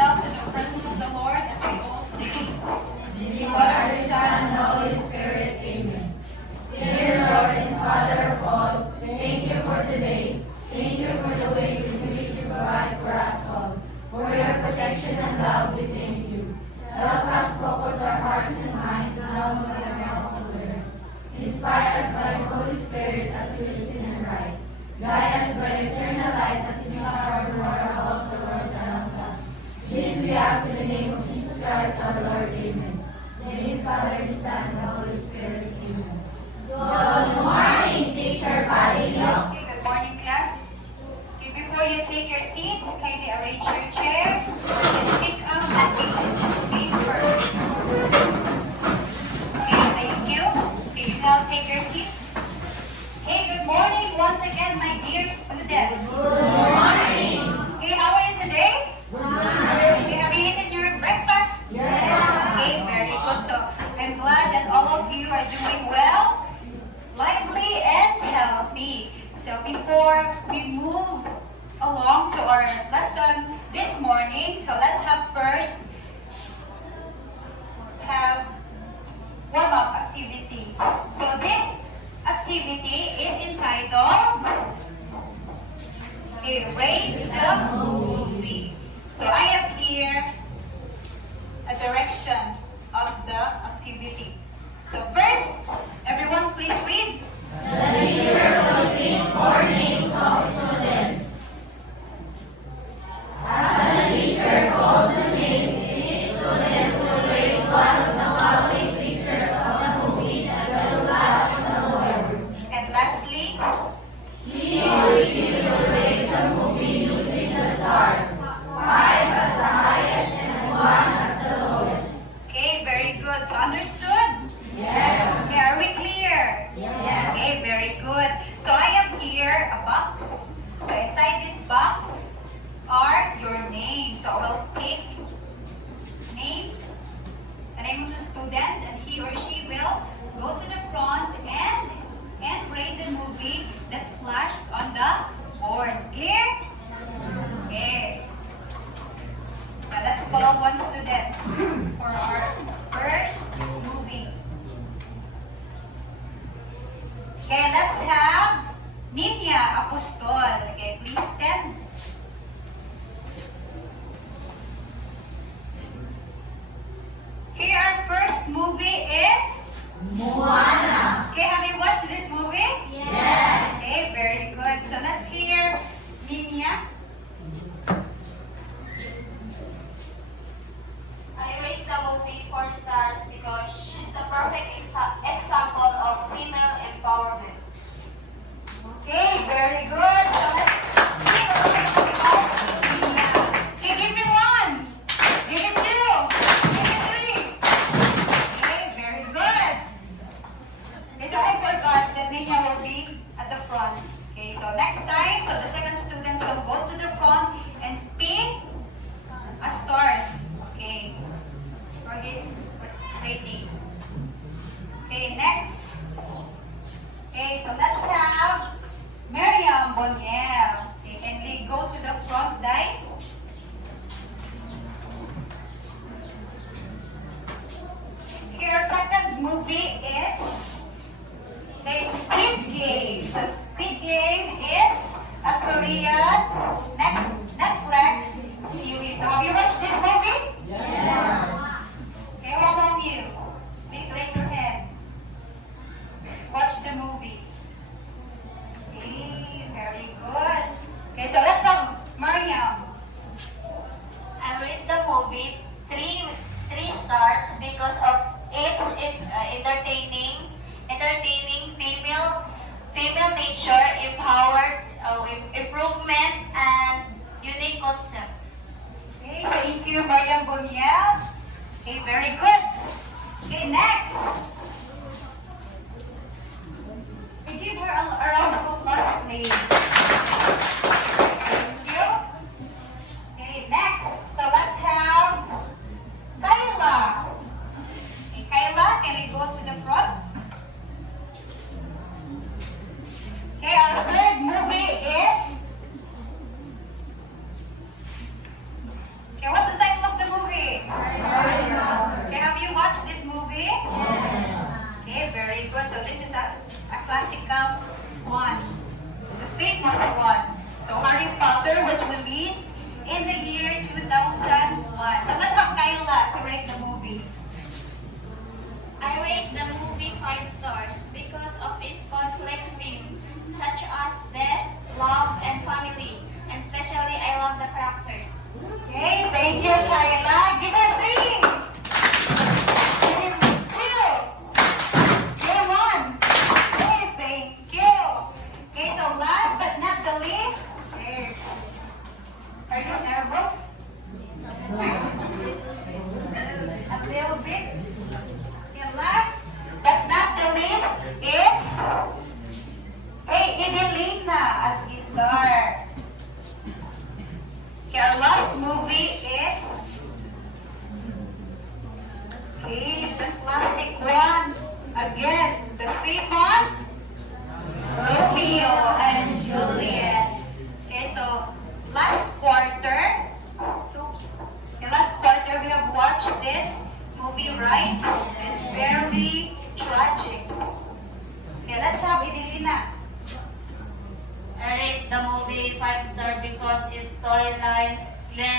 ourselves in the presence of the Lord as we all sing. In the Father, the Son, and the Holy Spirit. Amen. Dear Lord and Father of all, thank you for today. Thank you for the ways in which you provide for us all. For your protection and love, we thank you. Help us focus our hearts and minds on what we are about to learn. Inspire us by your Holy Spirit as we listen and write. Guide us by eternal light as we discover more about the world around us. This we ask in the name of Jesus Christ our Lord. Amen. In the name of the Father, the Son, and the Holy Spirit. Amen. Good morning, Teacher Padilla. Okay, good morning, class. Okay, before you take your seats, kindly arrange your chairs and pick up some pieces of paper. Okay, thank you. Okay, you now take your seats. Hey, good morning once again, my dear students. Good morning. Okay, how are you today? Good morning. Okay, have you eaten your breakfast? Yes. Okay, very good. So, I'm glad that all of you are doing well, lively, and healthy. So, before we move along to our lesson this morning, so let's first have warm-up activity. So, this activity is entitled Rate the Movie. So I have here a directions of the activity. So first, everyone please read. The teacher will read 4 names of students. As the teacher calls the name, each student will rate one of the following pictures of the movie that will flash on the board. And lastly, He or she will rate the movie using the stars, 5 as the highest and 1 as the lowest. okay, very good. So understood? Yes. Okay, are we clear? Yes. Okay, very good. So I have here a box. So inside this box are your names. So I will pick name, the name of the students, and he or she will go to the front and rate the movie that flashed on the board. Clear? Okay. Now let's call one student for our first movie. Okay, let's have Ninya Apostol. Okay, please stand. Okay, our first movie is... Moana. Okay, have you watched this movie? Yes. Okay, very good. So let's hear Ninya. I rate the movie 4 stars because she's the perfect example of female empowerment. Okay, very good. So let's give a round of applause to Ninya. Okay, give me 1. Give me 2. Give me 3. Okay, very good. Okay, so I forgot that Ninya will be at the front. Okay, so next time, so the second students will go to the front and pick a stars. Okay, for his rating. Okay, next. Okay, so let's have Miriam Boniel. Okay, kindly go to the front, Dai. Okay, our second movie is the Squid Game. So Squid Game is a Korean Netflix series. So have you watched this movie? Yes. Okay, how about you? Please raise your hand. Watch the movie. Okay, very good. Okay, so let's have Mariam. I rate the movie 3 stars because of its entertaining female nature, empowered improvement, and unique concept. Okay, thank you, Mariam Boniel. Okay, very good. Okay, next. We give her a round of applause, please. Thank you. Okay, next. So let's have Kayla. Okay, Kayla, can you go to the front? Okay, our third movie is... Okay, what's the title good. So this is a classical one, the famous one. So Harry Potter was released in the year 2001. So let's have Kyla to rate the movie. I rate the movie 5 stars because of its complex theme, such as death, love, and family. And especially, I love the characters. Okay, thank you, Kyla. Give it 3. Give it 2. Give it 1. Okay, thank you. Okay, so last but not the least, okay. Are you nervous? A little bit. Okay, last but not the least is, hey, Edelina Alquizar. Okay, our last movie is, okay, the classic one. Again, the famous Romeo and Juliet. Okay, so last quarter, oops, okay, last quarter we have watched this movie, right? So it's very tragic. Okay, let's have Edelina. I rate the movie 5 stars because its storyline clear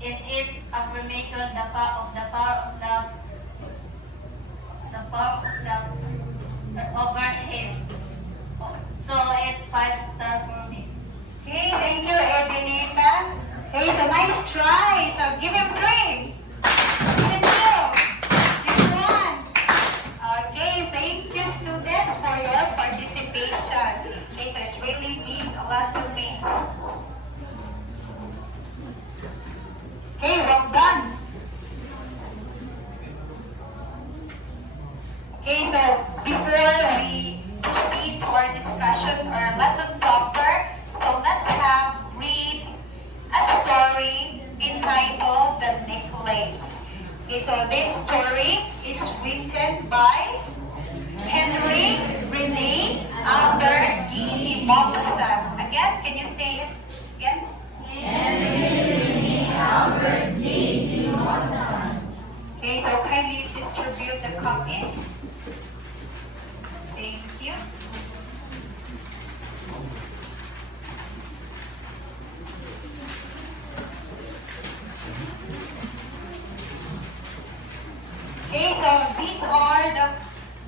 in its affirmation the power of love over hate. So it's 5 stars for me. Okay, thank you, Edelina. Okay, so nice try. So give him 3. Give him 2. Give him 1. Okay, thank you, students, for your participation. Okay, so it really means a lot to me. Okay, well done. Okay, so before we proceed to our discussion or lesson proper, so let's have read a story entitled The Necklace. Okay, so this story is written by Henry Rene Albert de Maupassant. Again, can you say it again? Okay, so kindly distribute the copies. Thank you. Okay, so these are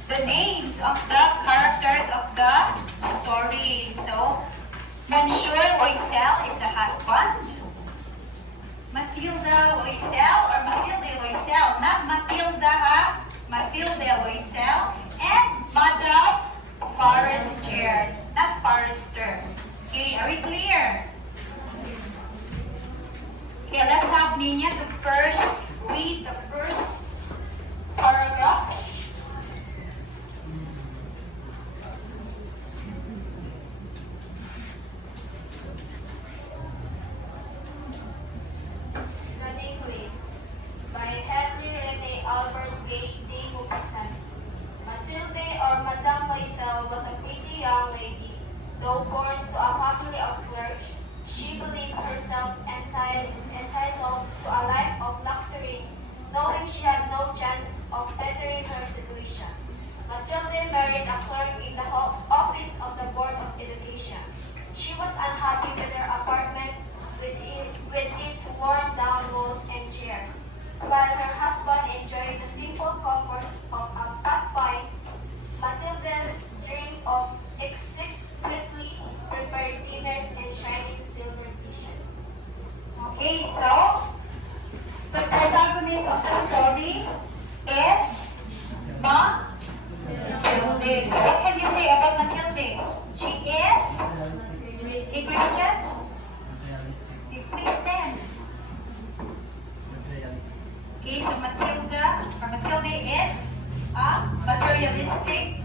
the names of the characters of the story. So, Monsieur Loisel is the husband. Matilda Loisel or Matilde Loisel, not Matilda ha, Matilde Loisel, and Madame Forestier, not Forrester. Okay, are we clear? Okay, let's have Nina to first read the first paragraph. The Necklace by Henry Rene Albert de Maupassant. Matilde or Madame Loisel was a pretty young lady. Though born to a family of clerks, she believed herself entitled to a life of luxury, knowing she had no chance of bettering her situation. Matilde married a clerk in the office of the Board of Education. She was unhappy with her apartment with its worn-down walls and chairs, while her husband enjoyed the simple comforts of a pot pie. Matilde dreamed of exquisitely prepared dinners and shining silver dishes. Okay, so the protagonist of the story is Matilde. So what can you say about Matilde? She is a Christian. Okay, please stand. Okay, so Matilde is a materialistic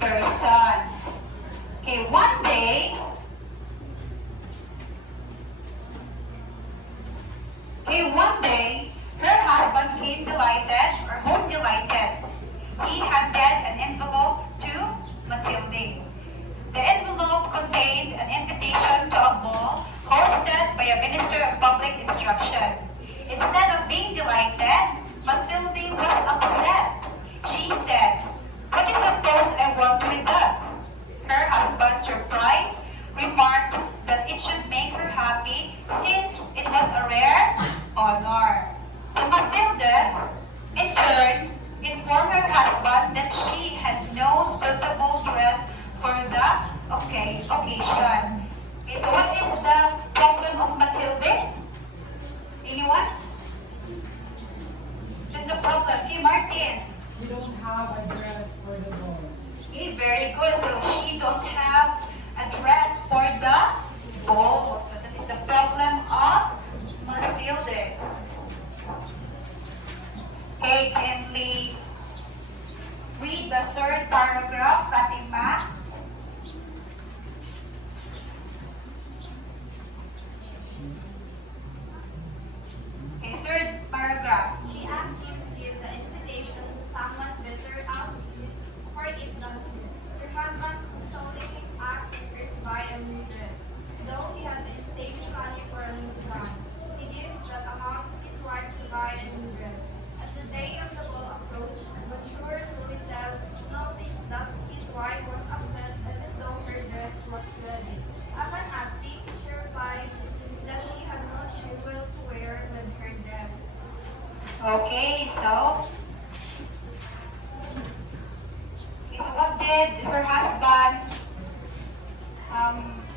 person. Okay, one day, her husband came delighted, or home delighted. He handed an envelope to Matilde. The envelope contained an invitation to a ball hosted by a minister of public instruction. Instead of being delighted, Matilde was upset. She said, "What do you suppose that she had no suitable dress for the occasion. Okay, so what is the problem of Matilde? Anyone? What is the problem? Okay, Martin. We don't have a dress for the ball. Okay, very good. So she don't have a dress for the ball. So that is the problem of Matilde. Okay, can we read the third paragraph, Fatima? Okay, third paragraph. She asked him to give the invitation to someone better out for it than her. Her husband consolingly asked her to buy a new dress, though he had been saving money for a new gown. He gives that amount to his wife to buy a new dress. As the day of the ball approached, mature Louiselle noticed that his wife was upset even though her dress was ready. Upon asking, she replied that she had no jewel to wear with her dress. Okay, so what did her husband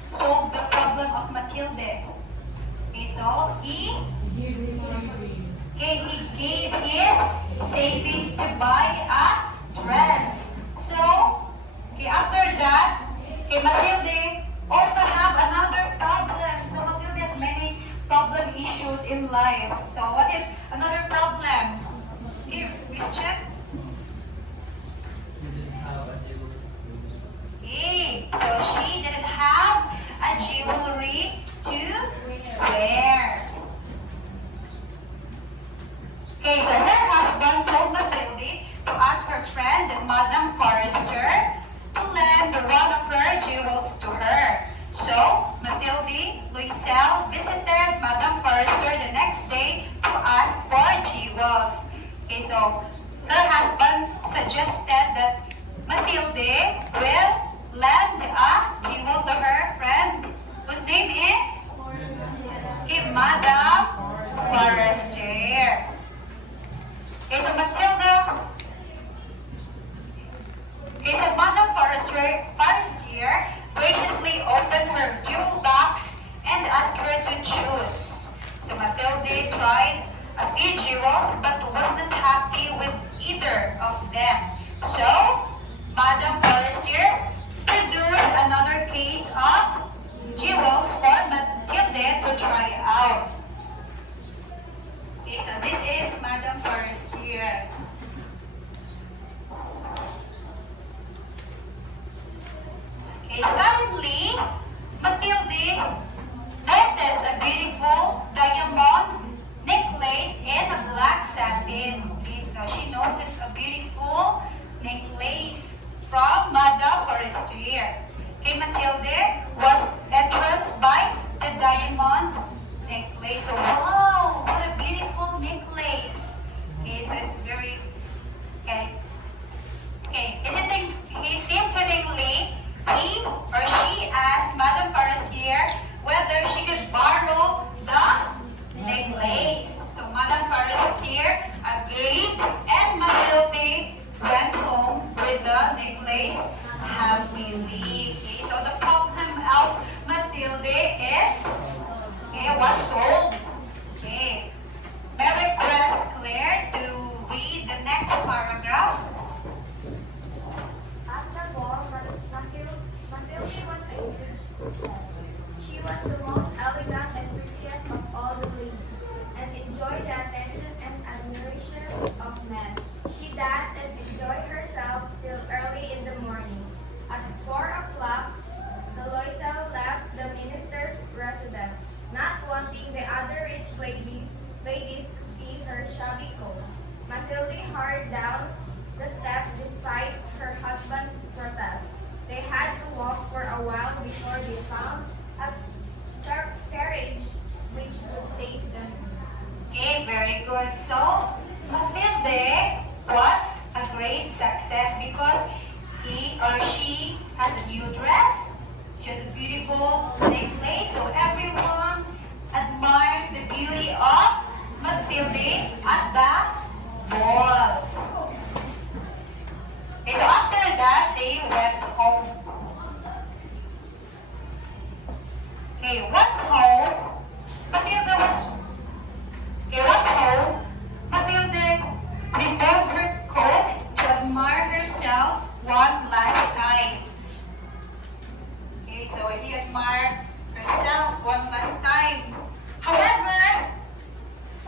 solve the problem of Matilde? Okay, so he gave his savings to buy a dress. So, okay, after that, okay, Matilde also have another problem. So Matilde has many problem issues in life. So what is another problem? Okay, Christian? Okay, so she didn't have a jewelry to wear. Okay, so her husband told Matilde to ask her friend, Madame Forrester, to lend one of her jewels to her. So, Matilde Louiselle visited Madame Forrester the next day to ask for jewels. Okay, so her husband suggested that Matilde will lend a jewel to her friend, whose name is? Okay, Madame Forrester. Okay, so Madame Forrester graciously opened her jewel box and asked her to choose. So Matilde tried a few jewels but wasn't happy with either of them. So Madame Forrester produced another case of jewels for Matilde to try out. Okay, so this is Madame Forrester. Okay, suddenly, Matilde noticed a beautiful diamond necklace in a black satin. Okay, so she noticed a beautiful necklace from Madame Forrester. Okay, Matilde was entranced by the diamond necklace. So, wow, what a beautiful necklace. Okay, so it's very, hesitatingly, he or she asked Madame Forrester whether she could borrow the necklace. So Madame Forrester agreed and Matilde went home with the necklace happily. Okay, so the problem of Matilde was solved. Okay. May I request Claire to read the next paragraph? At the ball, Matilde was a huge success. She was the most elegant and prettiest of all the ladies, and enjoyed the attention and admiration of men. She danced and enjoyed herself till early in the morning. At 4 o'clock, Louiselle left the minister's residence, not wanting the other rich ladies to see her shabby coat. Matilde hurried down the step despite her husband's protest. They had to walk for a while before they found a carriage which would take them. Okay, very good. So, Matilde was a great success because he or she has a new dress. She has a beautiful necklace. So everyone admires the beauty of Matilde at the ball. they went home. Okay, once home, Matilda removed her coat to admire herself one last time. Okay, so he admired herself one last time. However,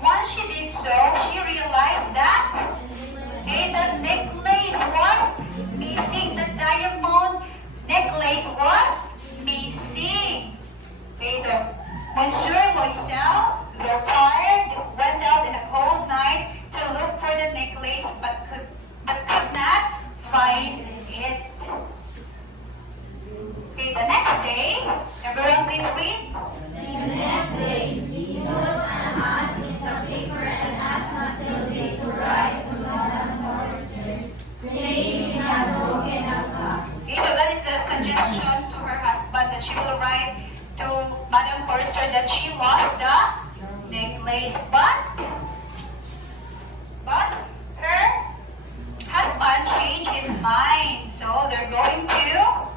once she did so, she realized that the necklace was missing. The diamond necklace was missing. Okay, so Monsieur Loisel, though tired, went out in a cold night to look for the necklace, but could not find it. Okay, the next day, everyone please read. The next day, he put an ad in the paper and asked Matilde to write to Madame Forrester, saying he had broken a glass. Okay, so that is the suggestion to her husband that she will write to Madame Forrester that she lost the necklace, but her husband changed his mind, so they're going to.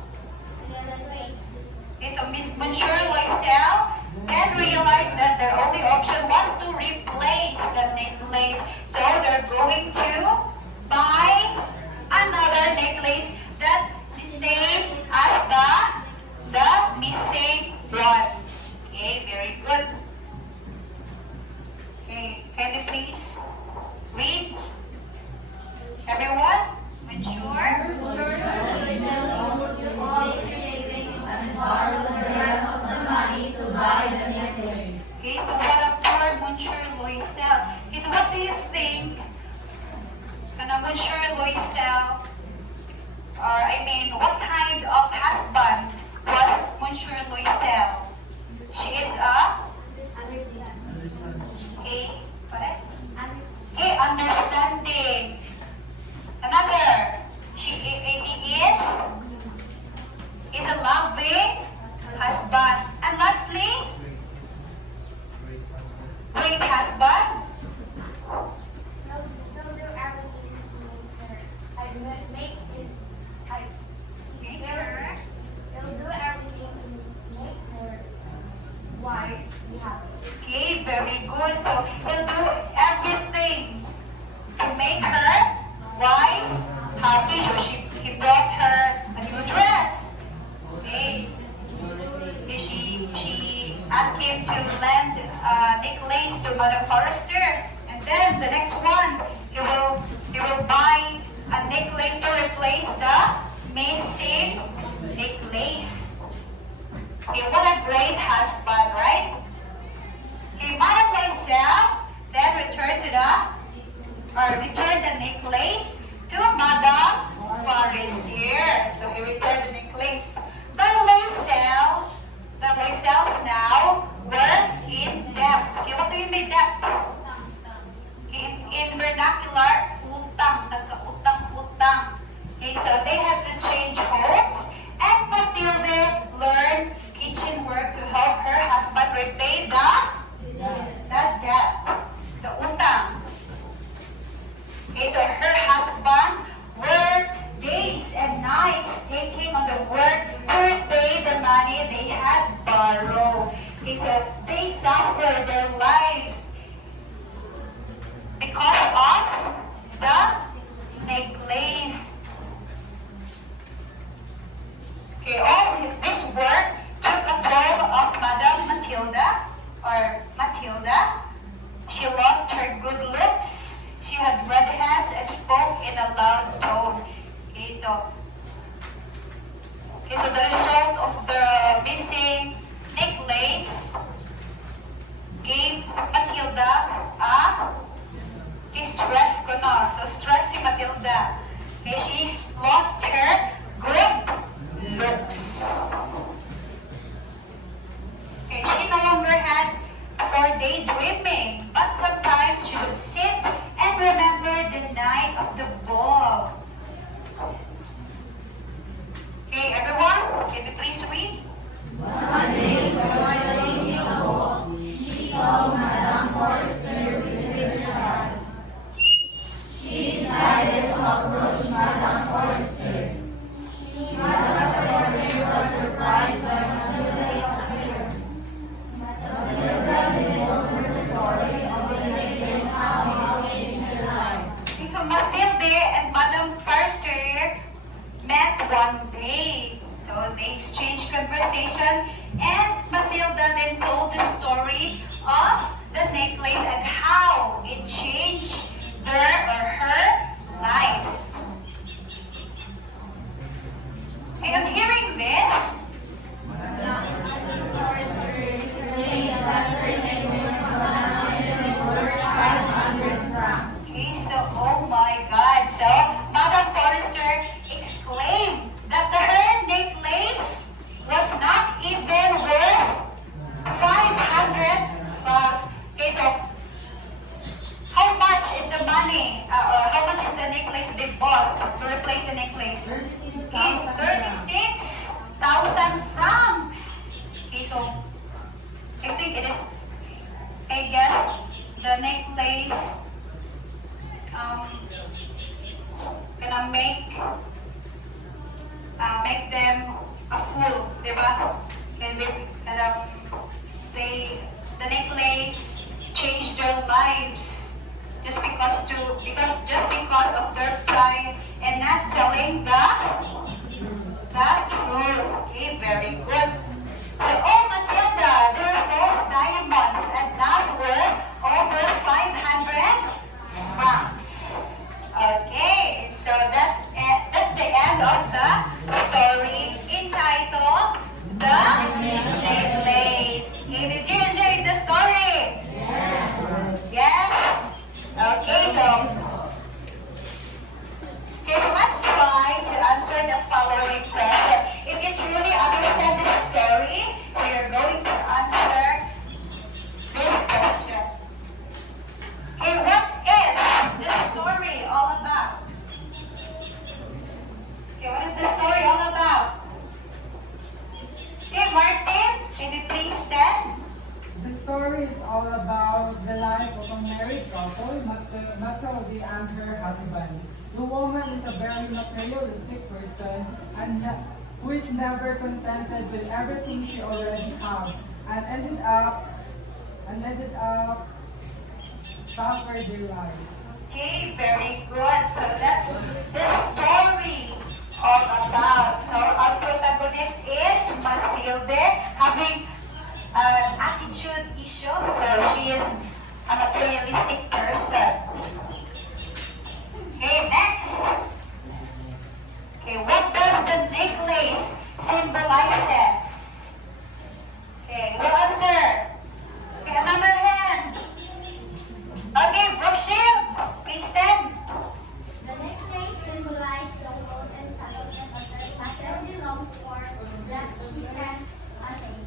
Okay, so Monsieur Loisel then realized that their only option was to replace the necklace, so they're going to buy another necklace that the same as the missing one. Okay, very good. Okay, can you please read? Everyone, Monsieur. Borrow the rest of the money to buy the necklace. Okay, so what about Monsieur Loisel? Okay, so what do you think? Monsieur Loisel, what kind of husband was Monsieur Loisel? She is okay, correct? Okay, understanding. Another, he is a loving husband. And lastly, great husband. He'll do everything to make her. He'll do everything to make her wife be happy. Okay, very good. So he'll do everything to make her wife happy. So he brought her a new dress. Okay. She asked him to lend a necklace to Madame Forrester, and then the next one he will buy a necklace to replace the missing necklace. Okay, what a great husband, right? Okay, Madame Loisel then returned the necklace to Madame Forrester. So he returned the necklace. The Loisels now were in debt. Okay, what do you mean debt? Okay, in vernacular, utang, nagka-utang-utang. Okay, so they had to change homes, and Matilde learned kitchen work to help her husband repay the debt, the utang. Okay, so her husband worked days and nights taking on the work to repay the money they had borrowed. Okay, so they suffered their lives because of the necklace. Okay, all this work took a toll of Madame Matilda. She lost her good looks. She had red hands and spoke in a loud tone. Okay, so the result of the missing necklace gave Matilda a distress ko na. So stress si Matilda. Okay, she lost her good looks. Okay, she no longer had for daydreaming, but sometimes she would sit and remember the night of the ball. one day. So they exchanged conversation, and Matilda then told the story of the necklace and how it changed their or her life. And hearing this, okay, so oh my God. So Madam Forrester exclaimed that her necklace was not even worth 500 francs. Okay, so how much is the money, or how much is the necklace they bought to replace the necklace? Okay, 36,000 francs. Okay, so I think it is, I guess, the necklace gonna make them a fool, diba? And the necklace changed their lives just because of their pride and not telling the truth. Okay, very good. So, oh Matilda, there are false diamonds and not worth over 500 francs. Okay, so that's the end of the story entitled The Necklace. Okay, did you enjoy the story? Yes? Okay, so let's try to answer the following question. If you truly understand this story, so you're going to answer this question. Okay, what is this story all about? Okay, what is this story all about? Okay, Martin, can you please stand? The story is all about the life of a married couple, Matilde and her husband. The woman is a very materialistic person and who is never contented with everything she already has, and ended up suffer their lives. Okay, very good. So that's the story all about. So our protagonist is Matilde, having an attitude issue. So she is a materialistic person. Okay, next. Okay, what does the necklace symbolizes? Okay, we'll answer. Okay, another hand. Okay, Brookshield, please stand. The necklace symbolizes the hope and settlement of her Matilde longs for that she can attain.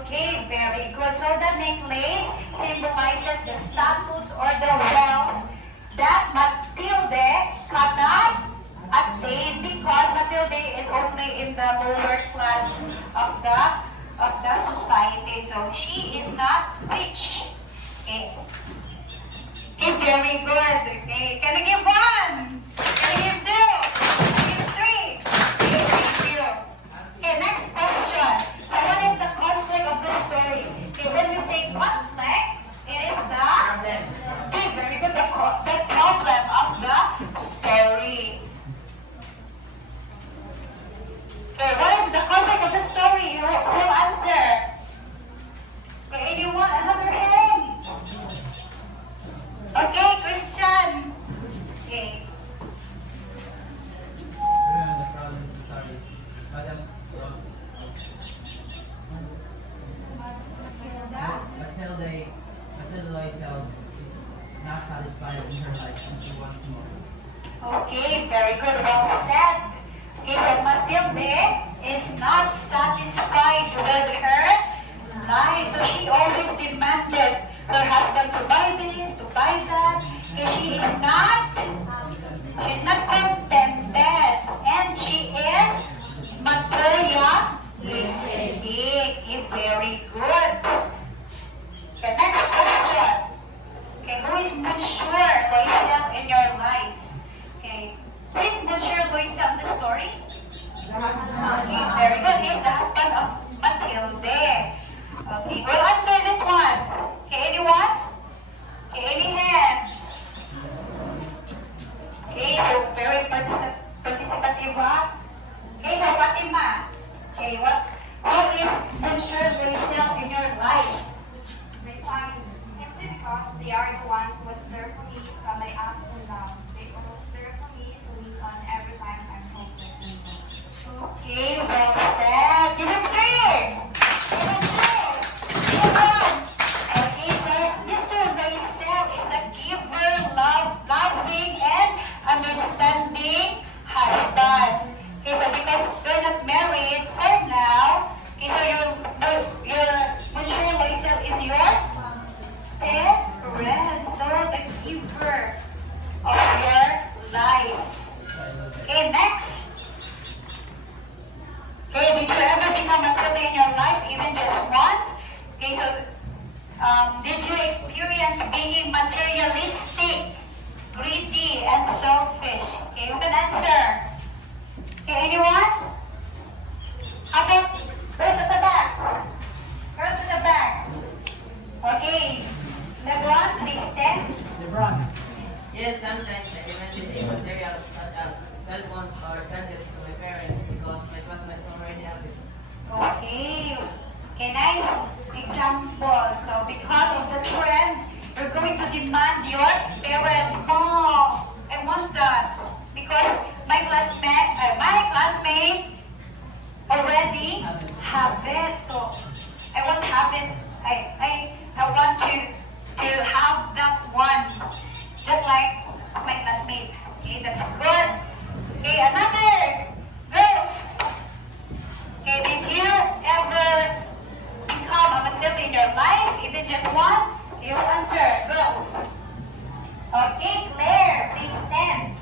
Okay, very good. So the necklace symbolizes the status or the wealth that Matilde cannot attain because Matilde is only in the lower class of the society. So she is not rich. Okay. Okay, very good. Okay, can I give one? Can I give two? Can I give three? Okay, thank you. Okay, next question. So what is the conflict of the story? Okay, when we say conflict, it is the okay, very good. The problem of the story. Okay, what is the conflict of the story? Who will answer? Okay, anyone? Another hand? Okay, Christian. Okay. The problem of the story is Matilda Loisel is not satisfied in her life and she wants more. Okay, very good. Well said. Okay, so Matilde is not satisfied with her life. So she always demanded her husband to buy this, to buy that. Okay, she's not contented. And she is materialistic. Okay, very good. Okay, next question. Okay, who is Monsieur Loisel in your life? Okay, who is Monsieur Loisel in the story? Okay, very good. He's the husband of Matilde. Okay, we'll answer this one. Okay, anyone? Okay, any hand? Okay, so very participative, huh? Okay, what is Monsieur Loisel in your life? My family, simply because they are the one who was there for me from my ups and downs. They always there for me to lean on every time I'm hopeless. Okay, well said. Give him three. Give him two. Give one. Okay, so Mr. Loisel is a giver, loving, and understanding husband. Okay, so because you're not married for now, okay, so your Monsieur Loisel is your parent. So the giver of your life. Okay, next. Okay, did you ever become Matilda in your life, even just once? Okay, so did you experience being materialistic, greedy, and selfish? Okay, who can answer? Okay, anyone? How about girls at the back? Girls at the back. Okay, LeBron, please stand. LeBron. Yes, sometimes I demanded a materials such as cell phones or gadgets to my parents because my classmates already have it. Okay. Okay, nice example. So because of the trend, you're going to demand your parents, Mom, I want that. Because my classmate already have it. So I want have it. I want to have that one. Just like my classmates. Okay, that's good. Okay, another. Girls. Okay, did you ever become a Matilda in your life, even just once? You answer, girls. Okay, Claire, please stand.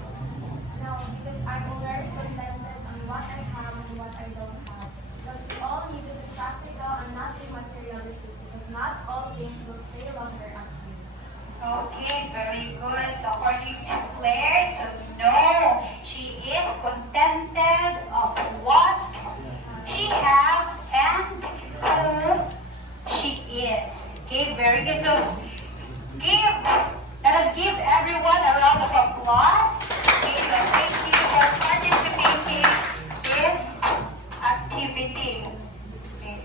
No, because I'm already contented on what I have and what I don't have. Because we all need to be practical and not be materialistic because not all things will stay longer as we. Okay, very good. So according to Claire, so no, she is contented of what she have and who she is. Okay, very good. So let us give everyone a round of applause. Okay, so thank you for participating in this activity. Okay.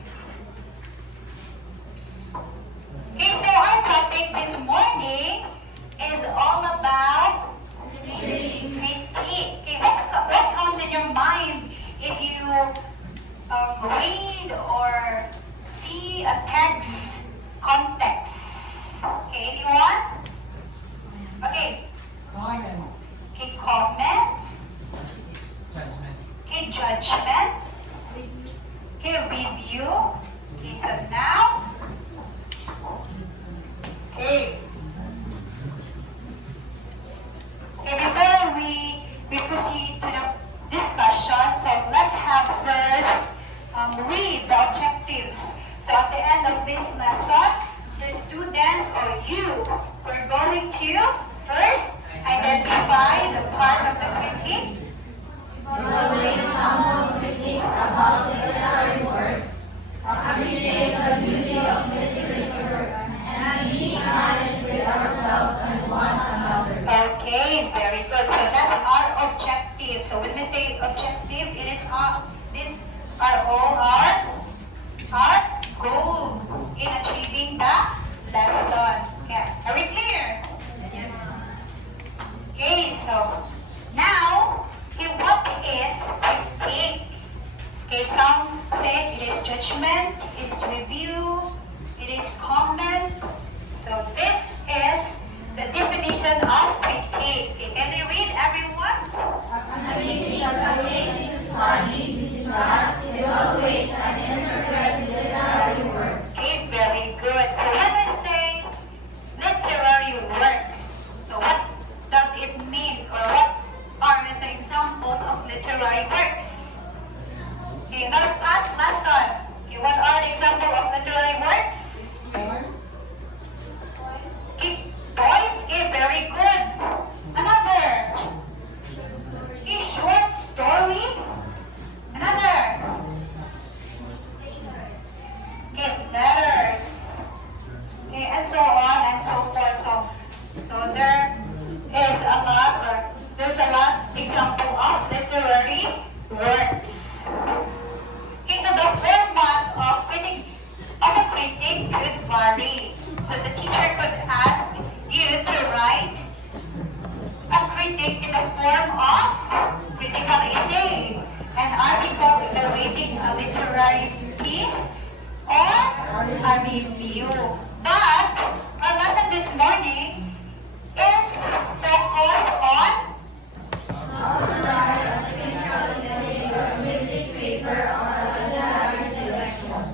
Okay, so our topic this morning is all about critique. Okay, what comes in your mind if you read or see a text context? Okay, anyone? Okay, Comments. okay, comments. It's judgment. Okay, judgment. Okay, review. Okay, so now. Okay. Okay, before we proceed to the discussion, so let's have first read the objectives. So at the end of this lesson, the students or you, we're going to first identify the parts of the critique. Evaluate sample critiques about literary works, appreciate the beauty of literature, and be honest with ourselves and one another. Okay, very good. So that's our objective. So when we say objective, it is these are all our goal in achieving the lesson. Okay, are we clear? Yes. Okay, so now, okay, what is critique? Okay, some says it is judgment, it is review, it is comment. So this is the definition of critique. Okay, can they read, everyone? Critique relates to study, discuss, evaluate, and interpret literary works. Okay, very good. So when we say literary works, so what does it mean, or what are the examples of literary works? Okay, in our past lesson, okay, what are the examples of literary works? Points. Okay, poems. Okay, very good. Another. Okay, short story. Another. Okay, letters. Okay, and so on and so forth. So there is a lot, or there's a lot example of literary works. Okay, so call evaluating a literary piece or a review. But our lesson this morning is focused on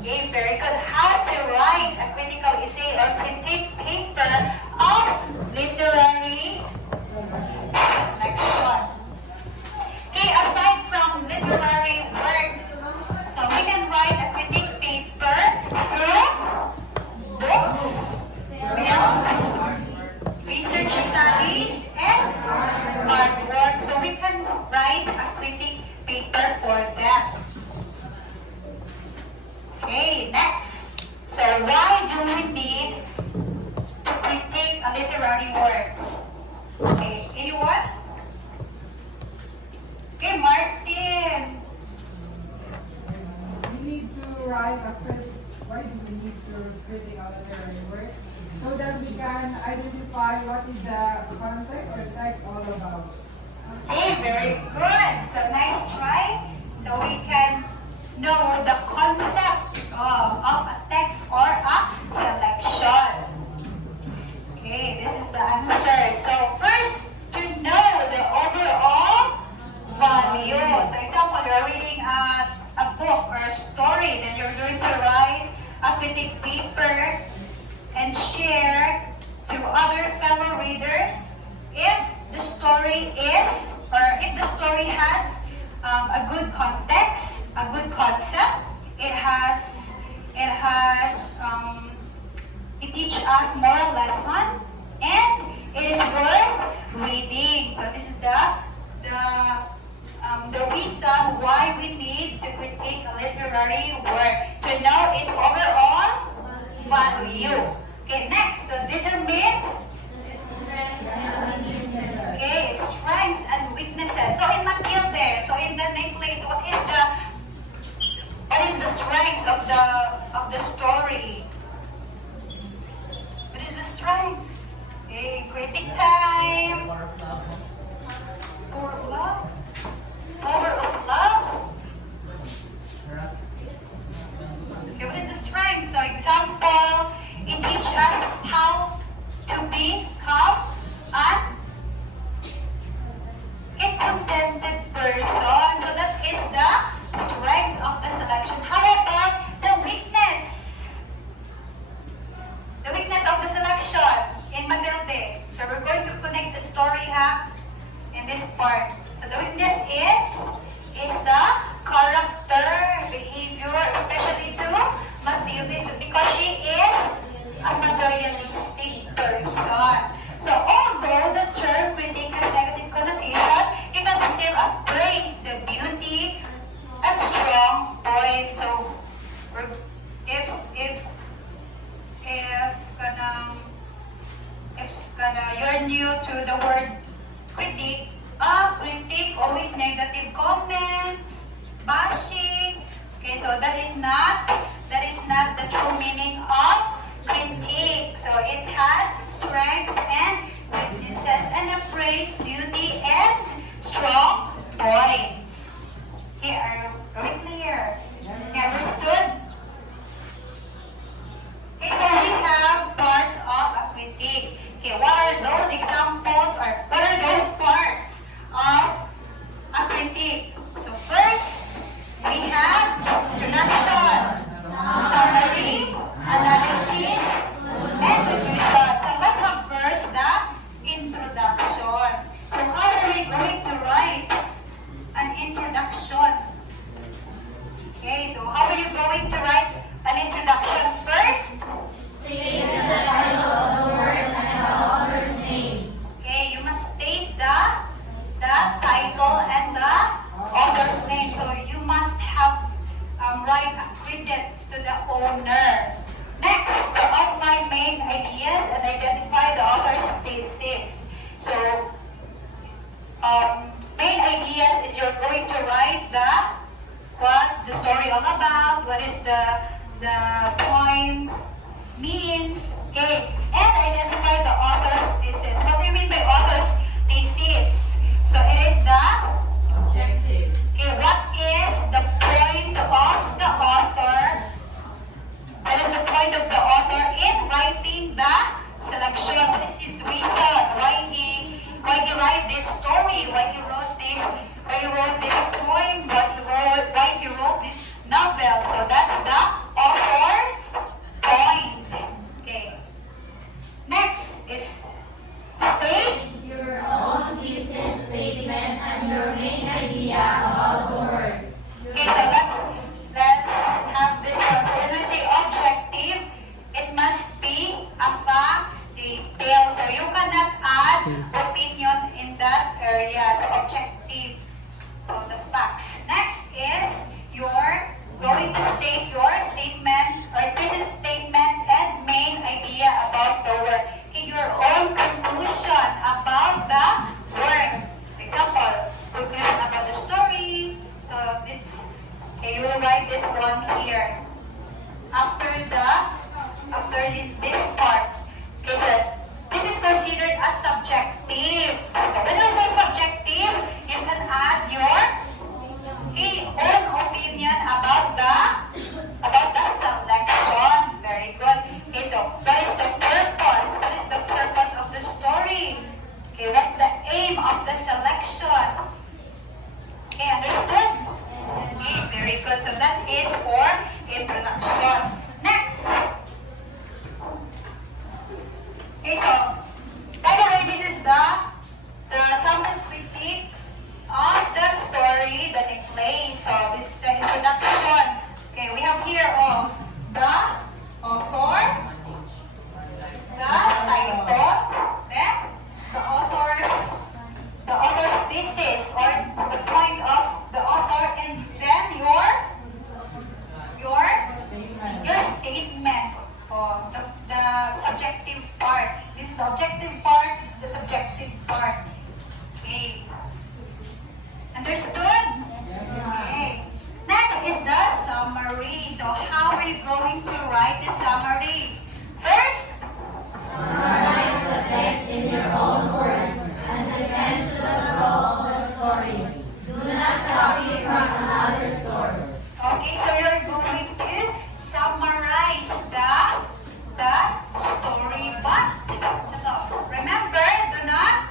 okay, very good. How to write a critical essay or critique paper of literary selection. Okay, aside from literary works, so we can write a critique paper through books, films, research studies, and artwork. So we can write a critique paper for that. Okay, next. So why do we need to critique a literary work? Okay, anyone? Okay, Martin. We need to write a why do we need to critique a literary work? So that we can identify what is the context or text all about. Okay, very good. So nice try. So we can know the concept of a text or a selection. Okay, this is the answer. So first, to know the overall value. So example, you're reading a book or a story, then you're going to write a critique paper and share to other fellow readers if the story is, or if the story has a good context, a good concept, it teaches us moral lesson, and it is worth reading. So this is the reason why we need to critique a literary work, to know its overall value. Okay, next, so determine okay, strengths and weaknesses. So in Matilde, so in the necklace, what is the strength of the story? What is the strength? Okay, critique time. Power Power of love. of love. Power of love. Trust. Okay, what is the strength? So example, it teaches us how to become an a contented person. So that is the strength of the selection. How about the weakness? The weakness of the selection in Matilde. So we're going to connect the story in this part. So the weakness is the character, behavior, especially to Matilde. So because she is a materialistic person. So although the term critique has negative connotation, you can still appraise the beauty and strong point. So if you're new to the word critique, critique always negative comments, bashing. Okay, so that is not the true meaning of critique. So it has strength and weaknesses, and appraise beauty and strong points. Okay, are we clear? Okay, understood? Okay, so we have parts of a critique. Okay, what are those examples, or what are those parts of a critique? So first, we have introduction, summary, analysis, and conclusion. So let's have first the introduction. So how are we going to write an introduction? Okay, so how are you going to write an introduction? First, State the title of the work and the author's name. okay, you must state the title and the author's name. So you must have write a credits to the owner. Next, so outline main ideas and identify the author's thesis. So main ideas is you're going to write what's the story all about, what is the poem means, okay, and identify the author's thesis. What do you mean by author's thesis? So it is the Objective. okay, what is the objective. So the facts. Next is you're going to state your statement or thesis statement and main idea about the work. Okay, your own conclusion about the work. For example, conclusion about the story. So this, okay, you will write this one here. After this part. Okay, so this is considered as subjective. So when I say subjective, you can add your own opinion about the selection. Very good. Okay, so what is the purpose? What is the purpose of the story? Okay, what's the aim of the selection? Okay, understood? Okay, very good. So that is for introduction. Next. Okay, so by the way, this is the sample critique of the story that it plays. So this is the introduction. Okay, we have here the author, the title, then the author's thesis or the point of the author, and then your statement. The subjective part. This is the objective part, this is the subjective part. Okay. Understood? Okay. Next is the summary. So how are you going to write the summary? First, Summarize the text in your own words and defend to the flow of the story. Do not copy from another source. okay, so you're going to summarize the story, but remember, do not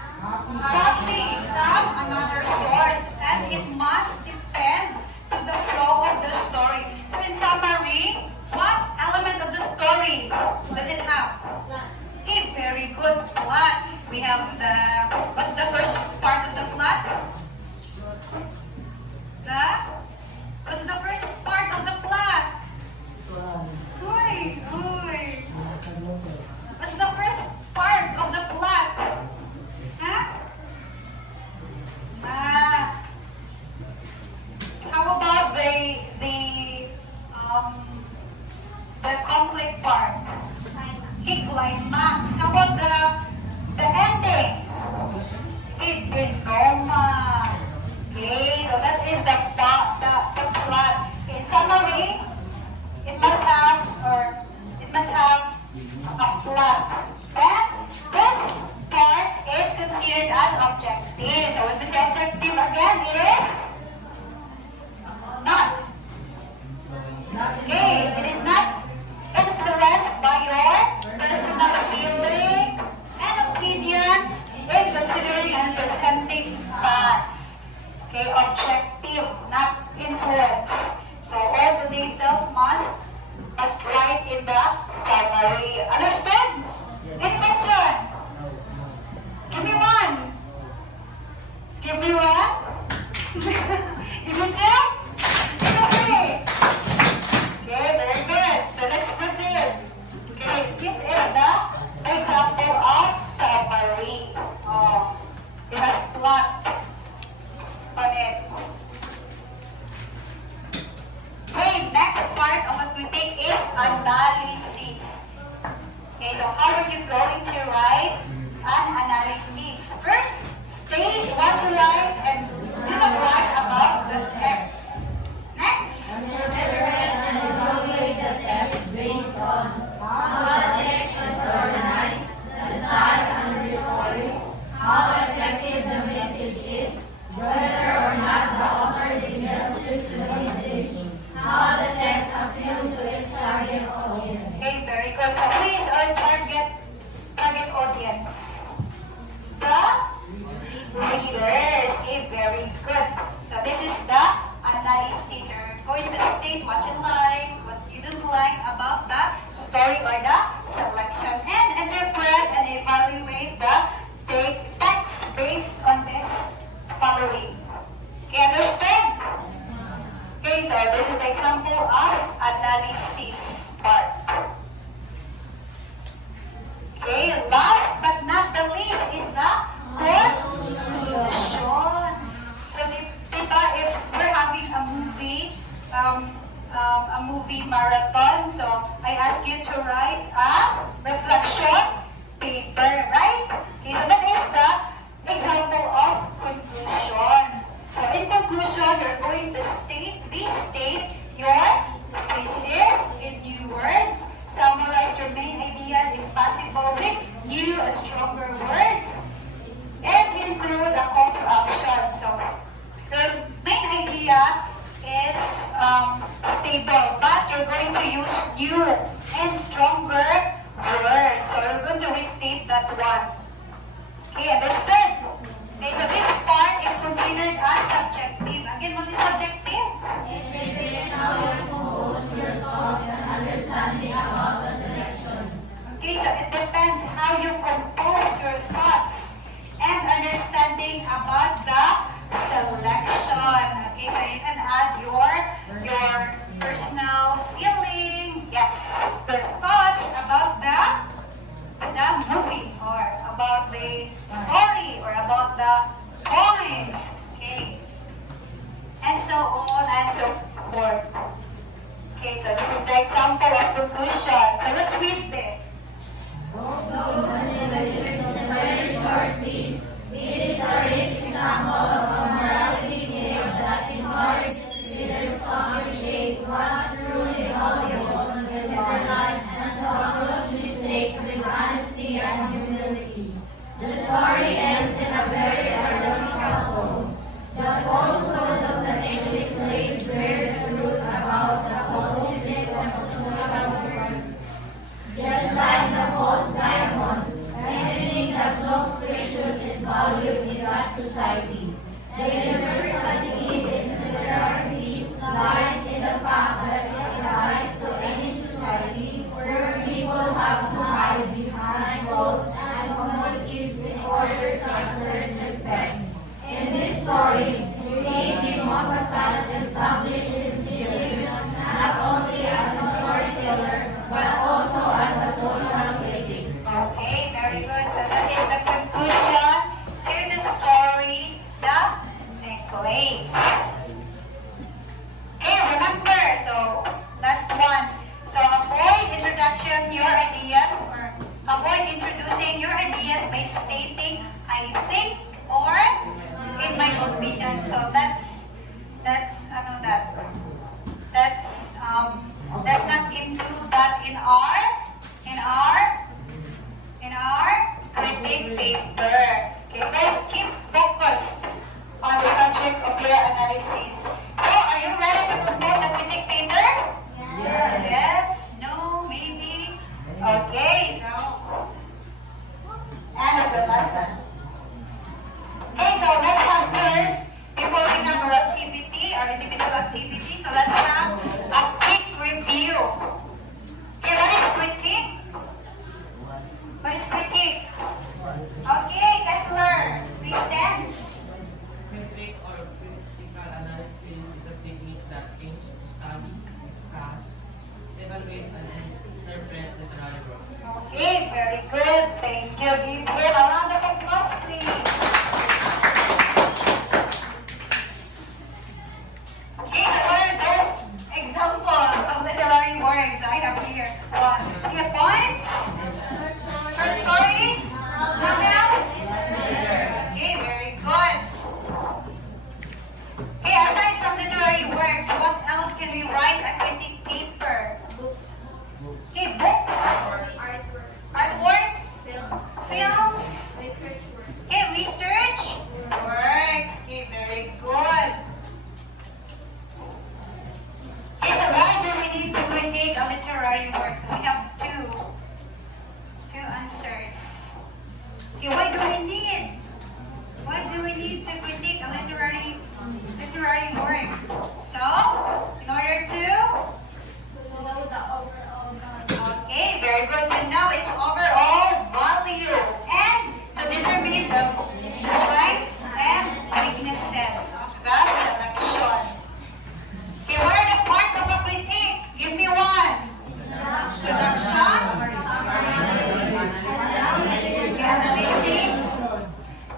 copy from another source, and it must depend to the flow of the story. So in summary, what elements of the story does it have? Okay, very good. Plot. We have what's the first part of the plot? What's the first part of the plot? Uy. What's the first part of the plot? Huh? How about the conflict part? Okay, climax. How about the ending? Okay, denouement. Okay, so that is the plot. In summary, it must have a plot. Then this part is considered as objective. So when we say objective again, it is not. Okay, it is not influenced by your personal feeling and opinions in considering and presenting facts. Okay, objective, not influence. So all the details must write in the summary. Understood? Any question? Give me one. Give me one. Give me two. Give me three. Okay, very good. So let's proceed. Okay, this is the example of summary. It has plot on it. Okay, next part of a critique is analysis. Okay, so how are you going to write an analysis? First, state what you like and do not like about the text. Next, Interpret and evaluate the text based on how the text is organized, the style and rhetoric, how effective the message is, whether or not the author did justice to the message, how the text appealed to its target audience. okay, very good. So who is our target audience? The readers. Okay, very good. So this is the analysis. You're going to state what you like, what you don't like about the story or the selection, and interpret and evaluate the text based on this following. Okay, understood? Okay, so this is the example of analysis part. Okay, last but not the least is the conclusion. So a movie marathon. So I ask you to write a reflection paper, right? Okay, so that is the example of conclusion. So in conclusion, you're going to restate your thesis in new words, summarize your main ideas if possible with new and stronger words, and include a call to action. So your main idea is stable, but you're going to use new and stronger words. So you're going to restate that one. Okay, understood? Okay, so this part is considered as subjective. Again, what is subjective? It is how you compose your thoughts and understanding about the selection. Okay, so it depends how you compose your thoughts and understanding about the selection. Okay, so you can add your personal feeling, yes, your thoughts about the movie or about the story or about the poems, okay, and so on and so forth. Okay, so this is the example of conclusion. So let's read it. Though it is a very short piece, it is a rich example of a morality tale that encourages readers to appreciate what's truly valuable in their lives and to approach mistakes with honesty and humility. The story ends in a very ironical poem. The falsehood of the English lays bare the truth about the falsity of social work. Just like the false diamonds, anything that looks precious is valued in that society. The universality of its literary piece lies in the fact that it applies to any society where people have to hide behind walls and commodities in order to assert respect. In this story, King Maupassant established his beliefs not only as a storyteller, but also as a social critic. Okay, very good. So that is the conclusion to the story, The Necklace. Okay, remember, so last one. So avoid introducing your ideas by stating I think or in my opinion. So let's let's not include that in our critique paper. Okay, guys, keep focused on the subject of your analysis. So, are you ready to compose a critique paper? Yes. Yes? No? Maybe? Okay, so end of the lesson. Okay, so let's have first, before we have our activity, our individual activity, so let's have a quick review. Okay, what is critique? What is critique? Okay, Kessler, please stand. Critique or critical analysis is a technique that aims to study, discuss, evaluate, and interpret literary works. Okay, very good. Thank you. Give him a round of applause, please. Okay, so what are those examples of literary works I have here? Okay, poems? Short stories? Novels? Okay, very good. Okay, aside from literary works, what else can we write a critique paper? Okay, books? Artworks? Films? Okay, research? Works. Okay, very good. Okay, so why do we need to critique a literary work? So we have two answers. Okay, why do we need to critique a literary work? So, in order to okay, very good to know its overall value and to determine the strengths and weaknesses of the selection. Okay, what are the parts of a critique? Give me one. Introduction. Analysis.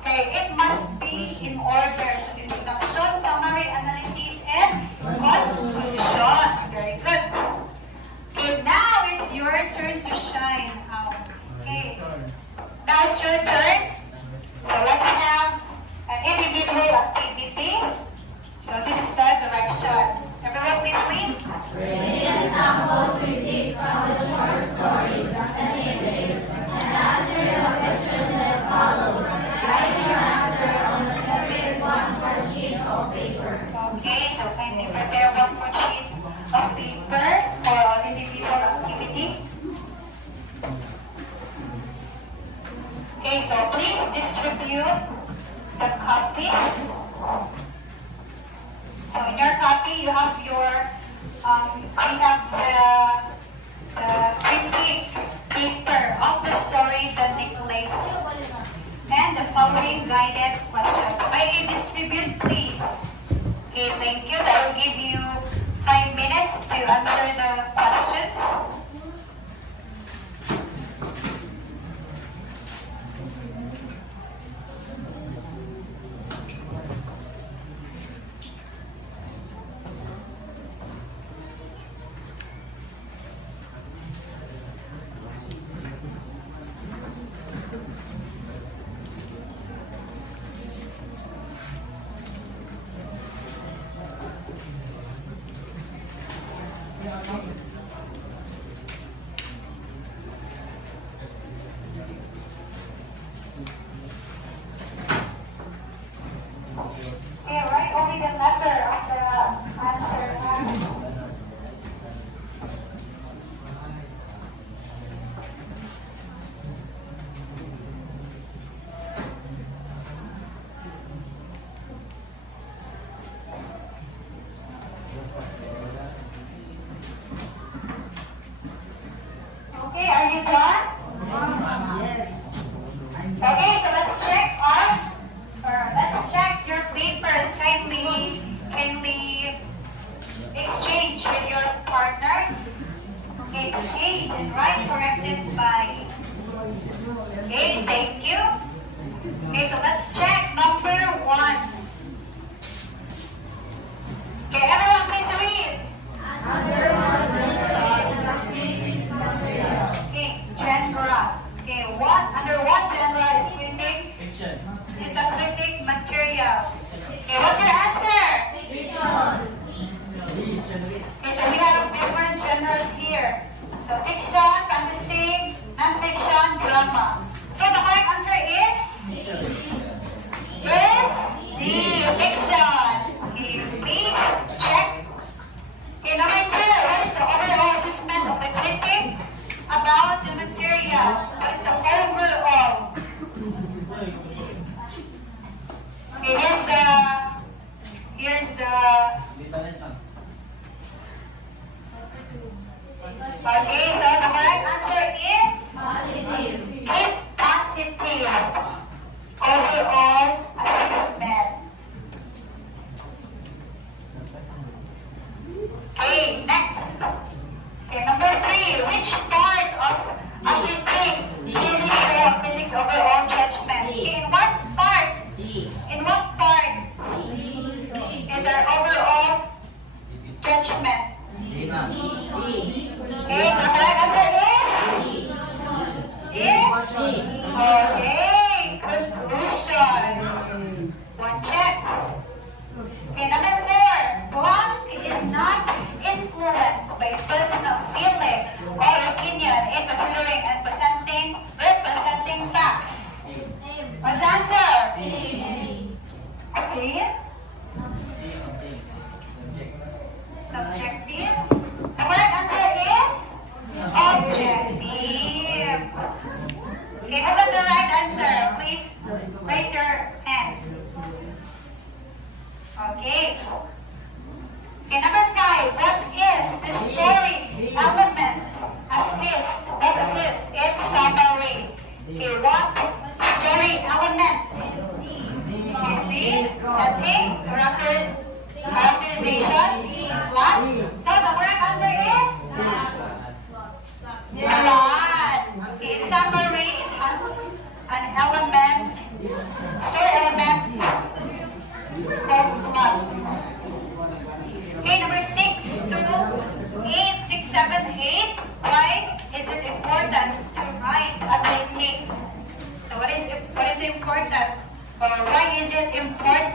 Okay, it must be in order. So introduction, summary, analysis, and conclusion. please read? Bring a sample critique from the short story Drunken Days and answer the question that follows. Write your answer on a separate one-fourth sheet of paper. Okay, so kindly prepare 1/4 sheet of paper for our individual activity. Okay, so please distribute the copies. So in your copy, you have your, I have the critique paper of the story, The Necklace, and the following guided questions. Kindly distribute, please. Okay, thank you. So I will give you 5 minutes to answer the questions. Okay, write only the letter of the answer. Okay, are you done? Okay, so let's check your papers. Kindly exchange with your partners. Okay, exchange and write corrected by. Okay, thank you. Okay, so let's check number 1. Okay, everyone please read. Okay, genre. Okay, under what genre is critic? Is a critic material. Okay, what's your answer? Okay, so we have different genres here. So fiction, fantasy, non-fiction, drama. So the correct answer is D, fiction. Okay, please check. Okay, number 2, what is the overall assessment of the critic about the material? What is the overall? Okay, here's the okay, so the correct answer is positive. Overall assessment. Okay, next. Okay, number 3, which part of a critique really show a critic's overall judgment? Okay, in what part is our overall judgment? Okay, the correct answer is okay, conclusion. One check. Okay, number 4, blank is not influenced by personal feeling or opinion in considering and representing facts. What's the answer? Okay. Subjective. The correct answer is objective. Okay, who got the right answer? Please raise your hand. Okay. Okay, number 5. What is the story element does assist its summary? Okay, what story element? Is this setting, characterization, plot? So the correct answer is plot. Okay, in summary, it has an element, story element called plot. Okay, number 6 to 8, 6, 7, 8. Why is it important to write a critique? So what is important? Or why is it important?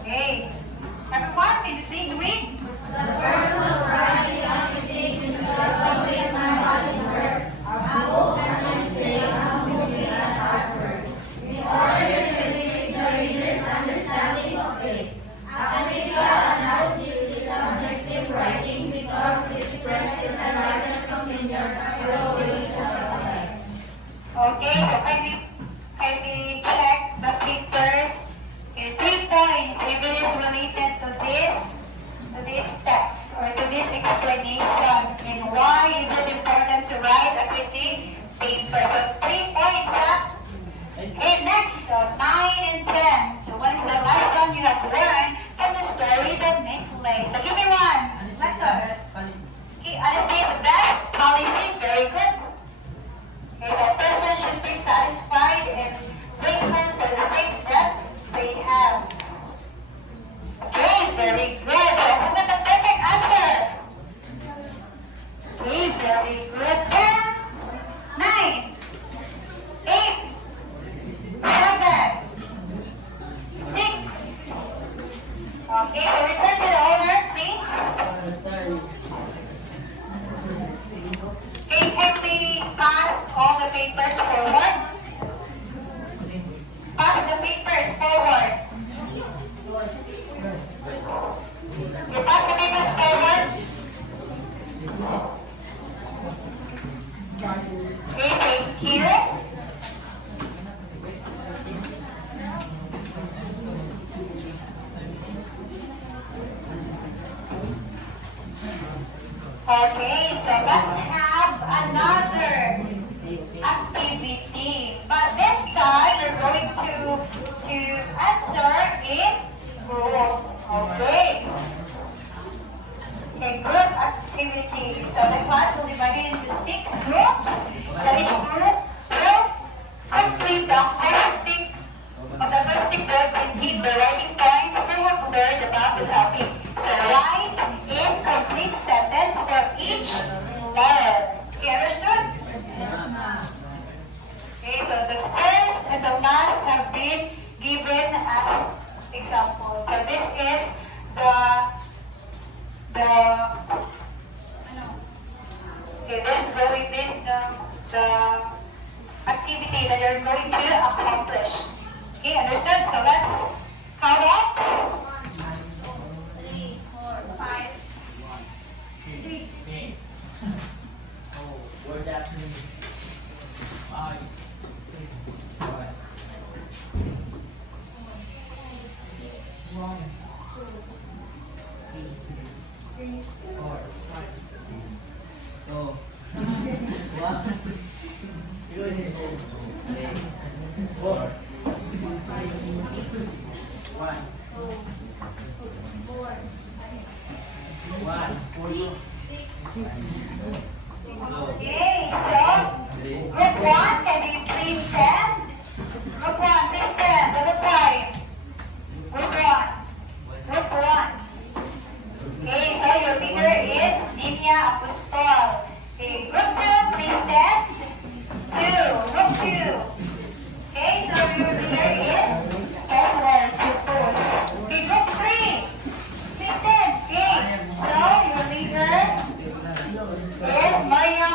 Okay. Number 1, we Please read. The firm was right young and thinking so always my body's work. I hope and I say I'm moving at hard work. In order to increase the reader's understanding of faith, analytical analysis is objective writing because it expresses the writer's opinion or the way of the text. Okay, so kindly check the papers. Okay, 3 points if it is related to this text or to this explanation. And why is it important to write a critique paper? So 3 points, huh? Okay, next, so 9 and 10. So what is the lesson you have learned from the story The Necklace? So give me one lesson. Okay, honesty is the best policy. Very good. Okay, so a person should be satisfied and grateful for the things that they have. Okay, very good. So who got the perfect answer? Okay, very good. 10, 9, 8, 7, 6. Okay, so return to the owner, please. Okay, can we pass all the papers forward? Pass the papers forward. You pass the papers forward. Okay, thank you. Okay, so let's have another activity. But this time we're going to answer in group. Okay. Okay, group activity. So the class will be divided into 6 groups. So each group will complete the acoustic verb critique by writing points they have learned about the topic. So write in complete sentence for each letter. Okay, understood? Okay, so the first and the last have been given as examples. So this is the activity that you're going to accomplish. Okay, understood? So let's count up. 3, 4, 5, 6. Word that means 5, 1, 2, 4, 5, 2, 1, 2, 3, 4, 1, 1, Okay, so group 1, can you please stand? Group 1, please stand. Double time. Group 1. Group 1. Okay, so your leader is Ninia Apostol. Okay, group 2, please stand. 2. Group 2. Okay, so your leader is Cesar Cruz. Okay, group 3. Please stand. Okay, so your leader is Mariam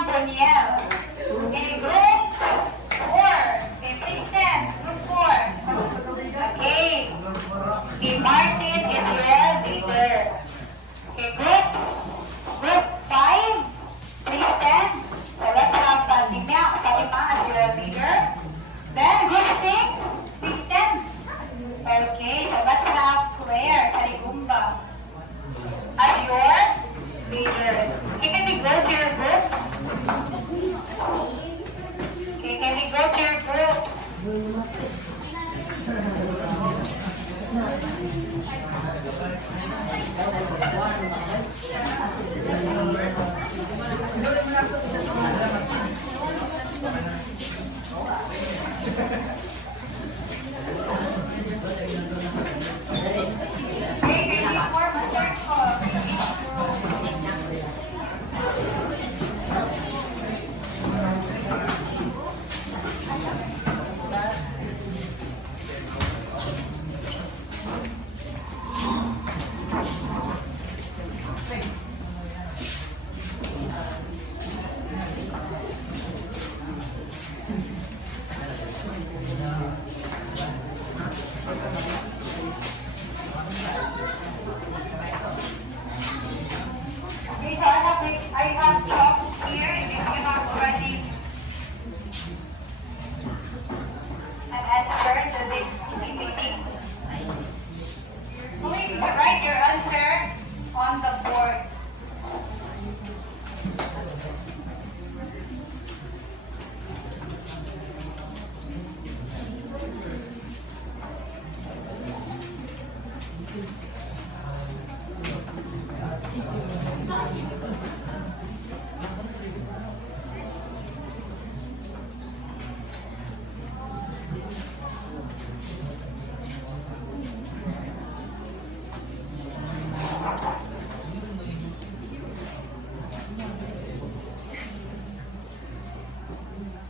on the board.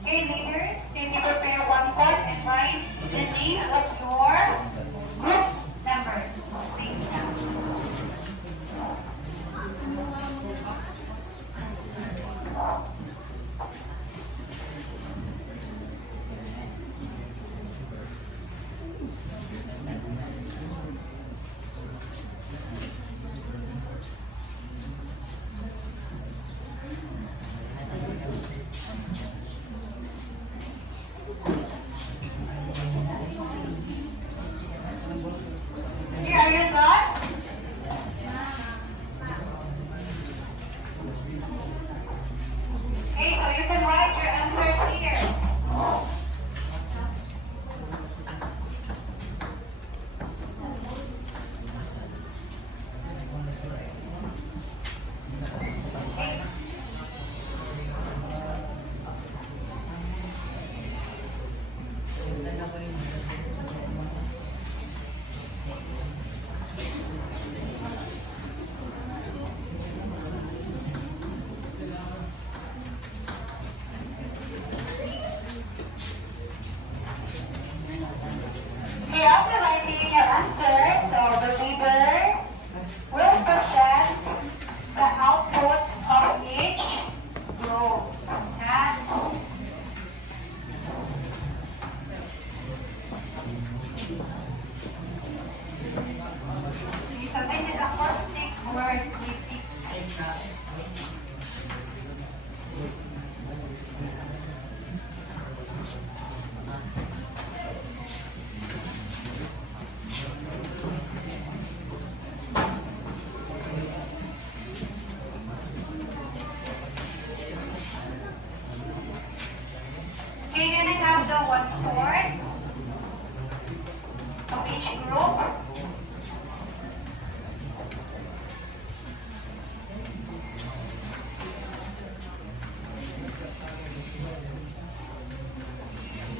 Okay, leaders, can you prepare one card and write the names of your group members, please? Okay, are you done? Okay, so you can write your answers here. Okay. Okay, after writing your answer, so the leader will present the output of each group. Yes. Okay, so this is acoustic word critique. Okay, then I have the 1/4 of each group.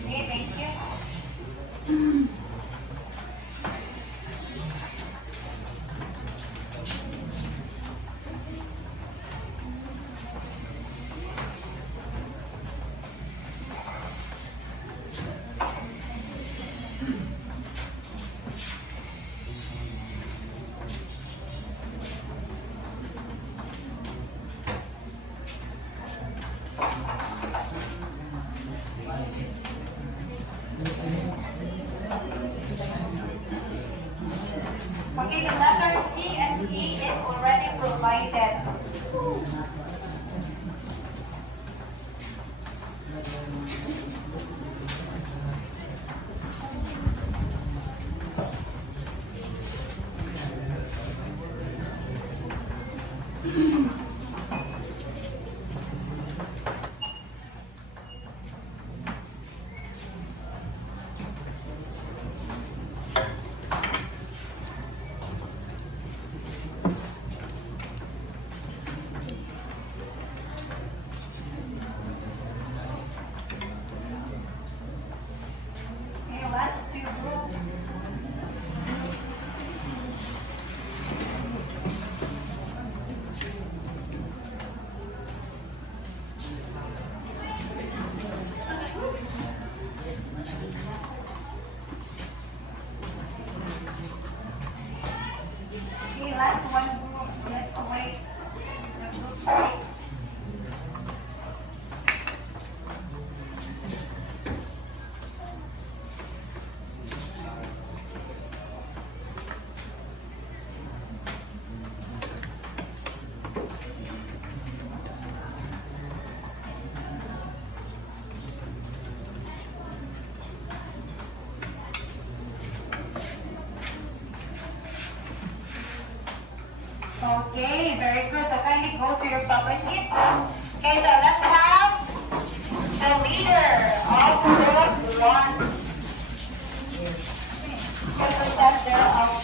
Okay, thank you. Okay, the letter C and E is already provided. Okay, last two groups. Okay, last one groups. Let's wait. The group 6. Okay, very good. So kindly go to your proper seats. Okay, so let's have the leader of Group 1. The presenter of